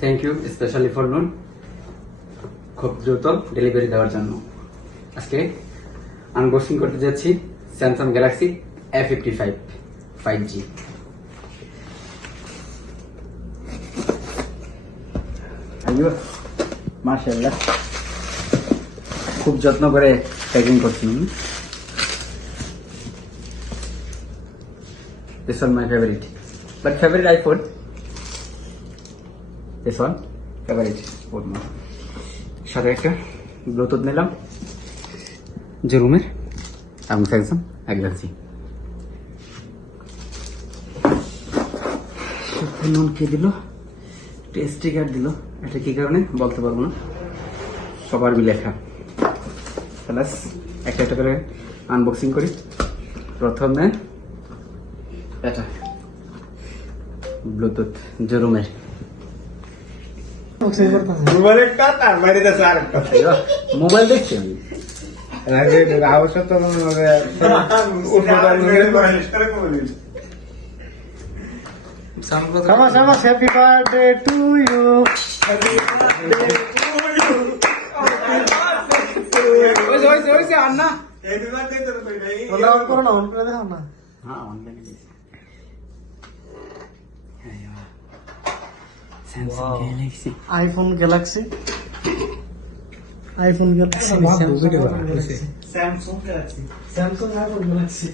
Thank you specially for নুন খুব দ্রুত ডেলিভারি দেওয়ার জন্য। আজকে আনবক্সিং করতে যাচ্ছি Samsung Galaxy A fifty five five G মাশাআল্লাহ। খুব যত্ন করে প্যাকিং করছি one my favorite. But favorite iPhone. This one favorite phone. সাথে একটা ব্লুটুথ নিলাম। যে রুমের? এবং স্যামসাং গ্যালাক্সি নুন কে দিল? স্টিকার দিল। এটা কি কারণে? বলতে পারব না। সবার লেখা প্লাস একটা একটা করে আনবক্সিং করি। প্রথমে এটা ব্লুটুথ জরুমের মোবাইল একটা তার বাইরে যাচ্ছে আর একটা মোবাইল দেখছি আমি Sama sama happy birthday to you. তোমরা অন করো না অন করে না হ্যাঁ অনলাইনে দেখছি Samsung Galaxy iPhone Galaxy iPhone Galaxy Samsung Galaxy Samsung iPhone Galaxy